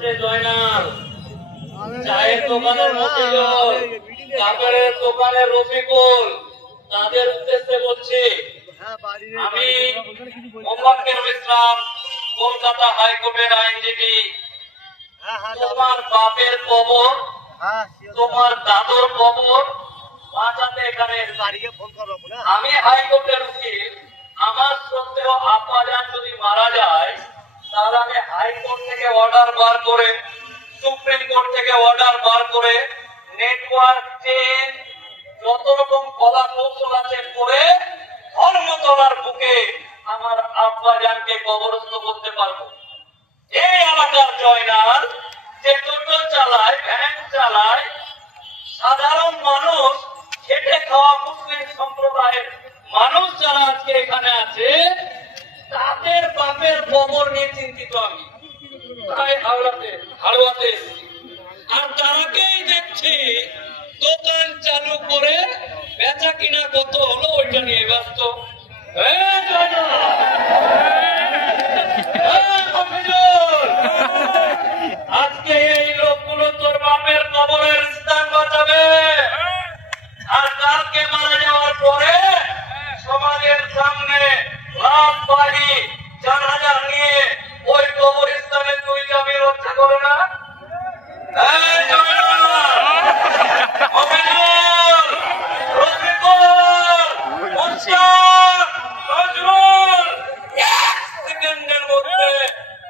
হচ্ছে জয়নাল, চায়ের দোকানের মতিউল, কাপড়ের দোকানের রফিকুল, তাদের উদ্দেশ্যে বলছি, আমি মোফাক্কেরুল ইসলাম, কলকাতা হাইকোর্টের আইনজীবী। তোমার বাপের কবর, তোমার দাদুর কবর বাঁচাতে এখানে আমি হাইকোর্টের উকিল। আমার শ্রদ্ধেয় আব্বাজান যদি মারা যায়, তাহলে আমি হাইকোর্ট থেকে অর্ডার বার করে, সুপ্রিম কোর্ট থেকে অর্ডার বার করে, নেটওয়ার্ক চেন যত রকম কলা কৌশল আছে করে ধর্মতলার বুকে আমার আব্বাজানকে কবরস্থ করতে পারবো। এই এলাকার জয়নাল যে টোটো চালায়, ভ্যান চালায়, সাধারণ মানুষ, খেটে খাওয়া মুসলিম সম্প্রদায়ের মানুষ যারা আজকে এখানে আছে, তাদের বাপের কবর নিয়ে চিন্তিত আমি। তাই হাওড়াতে এসেছি। আর তারাকেই দেখছি দোকান চালু করে বেচা কিনা কত হলো ওইটা নিয়ে ব্যস্ত। আজকে এই লোকগুলো তোর বাপের কবরের স্থান বাঁচাবে, আর কালকে মারা যাওয়ার পরে সমাজের সামনে লাভ বাড়ি জানাজা নিয়ে ওই কবরস্থানে তুই যাবি, রক্ষা করো না?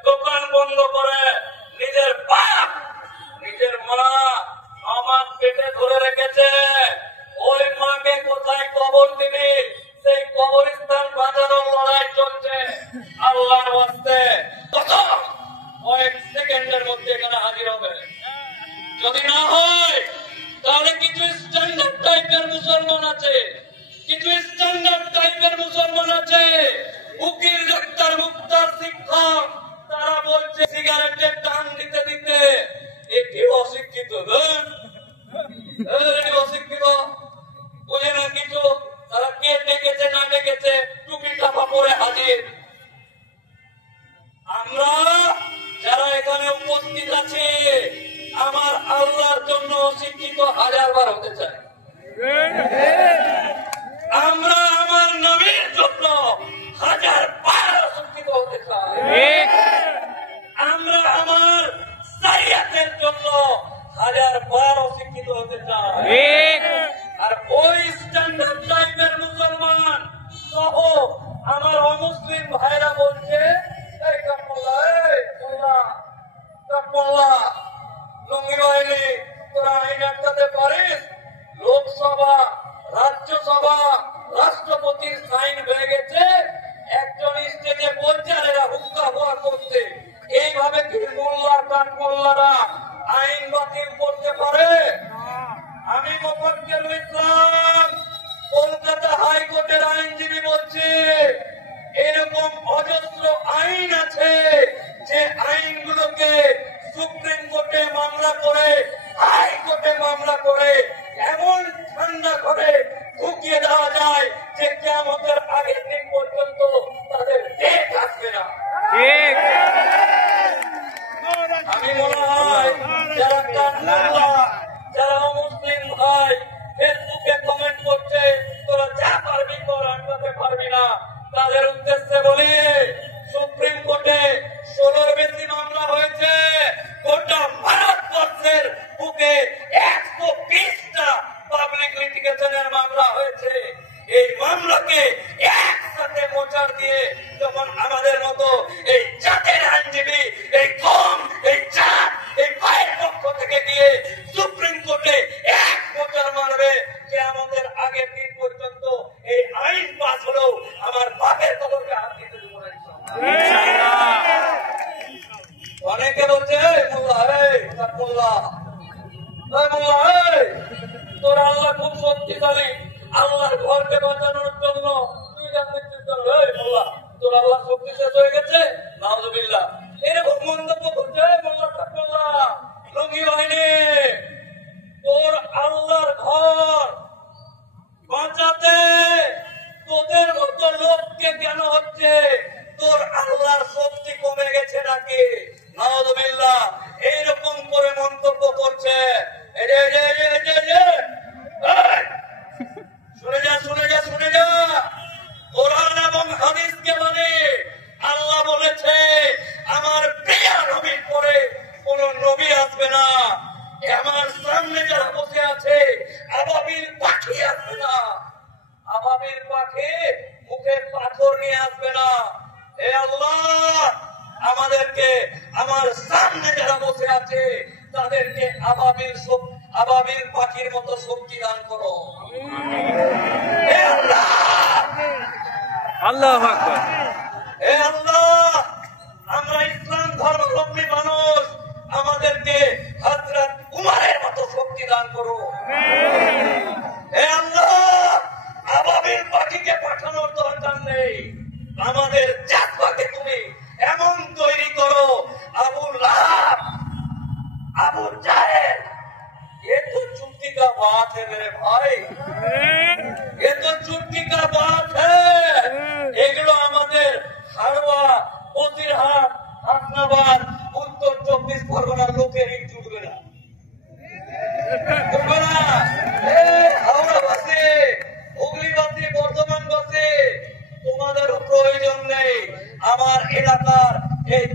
দোকান বন্ধ করে নিজের বাপ, নিজের মা আমার পেটে ধরে রেখেছে, ওই মাকে কোথায় কবর দিবি? সেই কবরস্থান বাঁচানোর লড়াই চলছে। আল্লাহর ওয়াস্তে কয়েক সেকেন্ডের মধ্যে এখানে হাজির হবে। যদি না হয় তাহলে কিছু স্ট্যান্ডার্ড টাইপের মুসলমান আছে, কিছু স্ট্যান্ডার্ড টাইপের মুসলমান আছে, উকিল, ডাক্তার, মুক্তার, শিক্ষক, তারা বলছে সিগারেটের টান দিতে দিতে একটি অশিক্ষিত, অশিক্ষিত বুঝে না কিছু। তারা কে ডেকেছে না ডেকেছে টুপি টাপা পরে হাজির। আমরা যারা এখানে উপস্থিত আছে, আমার আল্লাহর জন্য শিক্ষিত হাজারবার হতে চাই। আমরা আমার নবীর জন্য হাজারবার শিক্ষিত হতে চাই। আমরা আমার শরিয়াতের জন্য হাজারবার শিক্ষিত হতে চাই। আর ওই স্ট্যান্ডার্ড টাইপের মুসলমান সহ আমার অমুসলিম ভাইরা বলছে, তোরা আইন আটকাতে পারিস? লোকসভা, রাজ্যসভা, রাষ্ট্রপতির সাইন হয়ে গেছে, একজন স্টেজে বলছে আর এরা হুক্কা হুয়া করছে। এইভাবে কি মোল্লার কান মোল্লারা আইন বাতিল করতে পারে? আমি মোফাক্কেরুল ইসলাম, কলকাতা হাইকোর্টের আইনজীবী বলছি, এরকম অজস্র আইন আছে যে আইনগুলোকে সুপ্রিম কোর্টে মামলা করে, হাইকোর্টে মামলা করে এমন ঠান্ডা করে ঢুকিয়ে দেওয়া যায় যে কিয়ামতের আগের দিন পর্যন্ত তাদের ডেট আসবে না। আমি মনে হয় যারা কান্না, যারা মুসলিম ভাই ফেসবুকে কমেন্ট করছে তোরা যা পারবি কর, আটকাতে পারবি না, তাদের উদ্দেশ্যে বলি, সুপ্রিম কোর্টে 16র বেশি মামলা হয়েছে, গোটা ভারতবর্ষের বুকে 120টা পাবলিক লিটিগেশনের মামলা হয়েছে। এই মামলাকে একসাথে মোচার দিয়ে যখন আমাদের মতো এই জাতের আইনজীবী, এই কম, এই জাত, এই ভাইয়ের পক্ষ থেকে গিয়ে সুপ্রিম কোর্টে এক মোচার মারবে, যে আমাদের আগের দিন পর্যন্ত এই আইন পাস হলেও আমার বাপের কবরকে হাত দিতে দেবো না। অনেকে বলছে তোর আল্লাহ খুব শক্তিশালী, আল্লাহর ঘরকে বাঁচানোর জন্য তুই জানতেছিস তোর আল্লাহ শক্তি শেষ হয়ে গেছে, নাউযুবিল্লাহ, এরকম মন্তব্য করছে লুঙ্গি বাহিনী। তোর আল্লাহর ঘর বাঁচাতে তোদের মতো লোককে কেন হচ্ছে? তোর আল্লাহর শক্তি কমে গেছে নাকি? নাউযুবিল্লাহ। সামনে যারা বসে আছে তাদেরকে আবাবিল পাখির মতো শক্তি দান করো। হে আল্লাহ, আল্লাহু আকবার। হে আল্লাহ, আমরা ইসলাম ধর্মাবলম্বী মানুষ, আমাদেরকে হযরত উমরের মতো শক্তি দান করো। হে আল্লাহ, আবাবিল পাখিকে পাঠানোর দরকার নেই, আমাদের জাতকে তুমি এমন তৈরি করো আবু লাহাব, আবু জাহেল, ये तो चुटकी का बात है मेरे भाई, ये तो चुटकी का बात है। এগুলো আমাদের হাড়োয়া, বসিরহাট, হাসনাবাদ, উত্তর 24 পরগনার লোকেরই জুটবে না, জুটবে না। হাওড়াবাসী, হুগলিবাসী, বর্ধমানবাসী, তোমাদেরও প্রয়োজন নেই। আমার এলাকার এই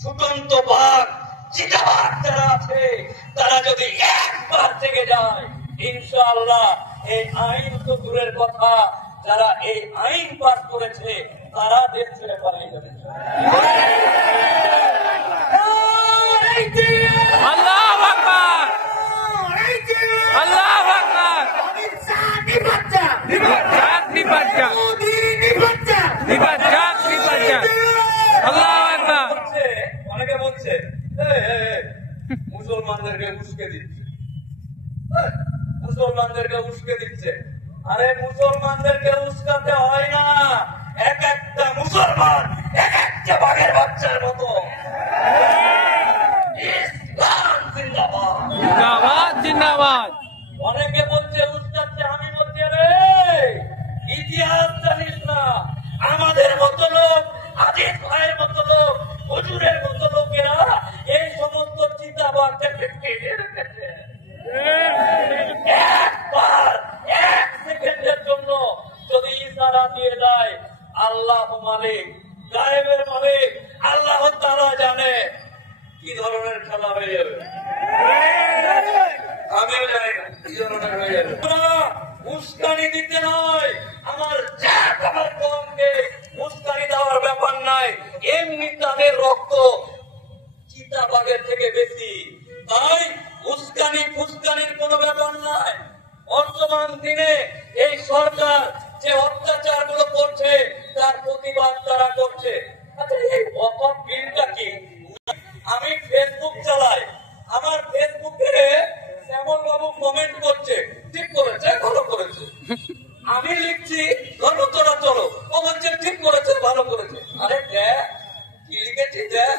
ছুটন্ত বাঘ, চিতাবাঘ যারা আছে, তারা যদি একবার থেকে যায়, ইনশাআল্লাহ এই আইন তো দূরের কথা, যারা এই আইন পাস করেছে তারা দেশ ছেড়ে পালিয়ে যাবে। আল্লাহু আকবার, আল্লাহু আকবার। আল্লাহু আকবার। অনেকে বলছে মুসলমানদেরকে উস্কে দিচ্ছে, মুসলমানদেরকে উস্কে দিচ্ছে। আরে মুসলমানদেরকে উস্কাতে হয় না, এক একটা মুসলমান এক একটা বাঘের বাচ্চার মতো। ইসলাম জিন্দাবাদ, জিন্দাবাদ, জিন্দাবাদ। অনেকে বলছে উস্কাচ্ছে, আমি বলছি রে ইতিহাস জানিস না। আমাদের মতো লোক, আদিস ভাইয়ের মতো লোক, হুজুরের মতো লোকেরা এই সমস্ত চিতাবাঘকে ফিরিয়ে রেখেছে। একবার এক সেকেন্ডের জন্য যদি ইশারা দিয়ে দেয়, আল্লাহ মালিক, গায়েবের মালিক আল্লাহ তাআলা জানে কি ধরনের খেলা হয়ে যাবে। আমিও জানি না কি ধরনের হয়ে যাবে। উস্কানি দিতে নয়, আমার জাত, আমার কমকে উস্কানি দেওয়ার ব্যাপার নাই। এমনি তাদের রক্ত চিতাবাঘের থেকে বেশি, তাই উস্কানি ফুস্কানির কোনো ব্যাপার নাই। বর্তমান দিনে এই সরকার যে অত্যাচার গুলো করছে তার প্রতিবাদ তারা করছে। আচ্ছা, এই ওয়াকফ বিলটা কি? আমি ফেসবুক চালাই, আমার ফেসবুকে শ্যামল বাবু কমেন্ট করছে, ঠিক করেছে, ভালো করেছে। আমি লিখছি ধর্ম তোরা চলো, ও বলছে ঠিক করেছে, ভালো করেছে। আরে দেখ কি লিখেছি, দেখ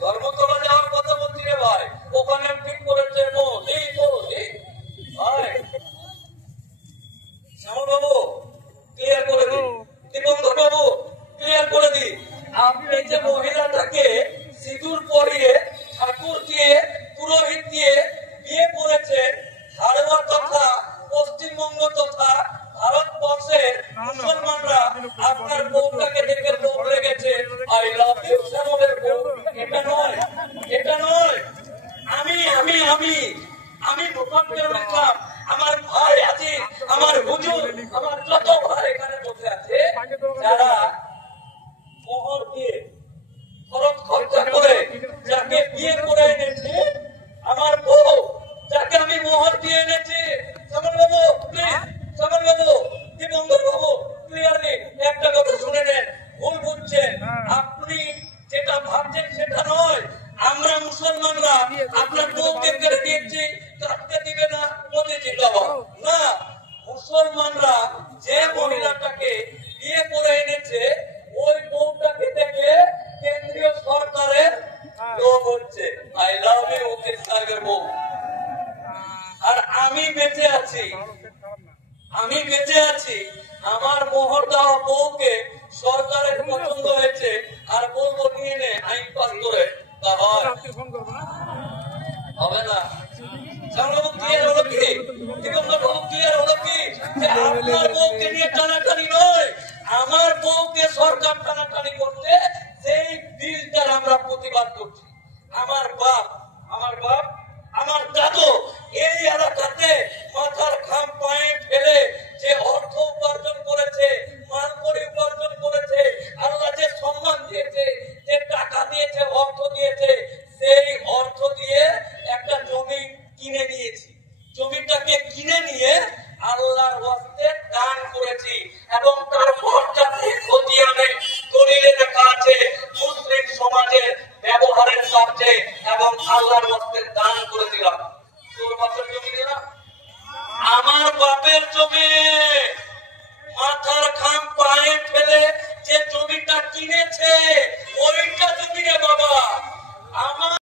ধর্মতলা যাওয়ার কথা বলছি রে ভাই, ওখানে ঠিক করেছে ভাই। শ্যামল বাবু ক্লিয়ার করে দিই, দীপঙ্কর বাবু ক্লিয়ার করে দিই, আপনি যে মহিলাটাকে সিঁদুর পরিয়ে, ঠাকুর দিয়ে, পুরোহিত দিয়ে বিয়ে করেছেন, হাড়োয়া তথা পশ্চিমবঙ্গ তথা ভারতবর্ষের মুসলমানরা আপনার বউটাকে দেখে লোভ লেগেছে, আই লাভ ইউ শ্যামলের বউ। এটা নয়, এটা নয়। আমি আমি আমি আমি মুফাক্কিরুল ইসলাম, আমার ভাই আছে, আমার হুজুর, আমার যত ভাই এখানে বসে আছে, যারা মোহর দিয়ে খরচ খরচা করে যাকে বিয়ে করে এনেছে, আমার বউ যাকে আমি মোহর দিয়ে এনেছি, শ্যামল বাবু please, Shyamal Babu, Dipankar Babu clearly একটা কথা শুনে নেন, ভুল বুঝছেন। আপনি যেটা ভাবছেন সেটা নয়। আমরা মুসলমানরা আপনার বউকে কেড়ে দিয়েছি, কাটতে দিবে না, মোদি জিন্দাবাদ না। মুসলমানরা যে মহিলাটাকে বিয়ে করে এনেছে, ওই বউটাকে দেখে কেন্দ্রীয় সরকারের লোভ হচ্ছে, আই লাভ ইউ ওকে সাগর বউ। আর আমি বেঁচে আছি, আমি বেঁচে আছি, আমার মোহর দেওয়া বউকে সরকারের পছন্দ হয়েছে, আর বলবো নিয়ে নে আইন পাস করে, তা হবে না। ক্লিয়ার হলো কি? ক্লিয়ার হলো কি যে আপনার বউকে নিয়ে টানাটানি নয়, আমার বউকে সরকার টানাটানি করছে, সেই বিলটার আমরা প্রতিবাদ করছি। আমার বাপ, আমার দাদু এই এলাকাতে মাথার ঘাম পায়ে ফেলে যে অর্থ উপার্জন করেছে, মালকড়ি উপার্জন করেছে, আল্লাহ যে সম্মান দিয়েছে, যে টাকা দিয়েছে, অর্থ দিয়েছে, সে এবং আল্লাহর রাস্তায় দান করে দিলাম। তোর বাপের জমি দিলাম, আমার বাপের জমি, মাথার ঘাম পায়ে ফেলে যে জমিটা কিনেছে ওইটা জমি রে বাবা।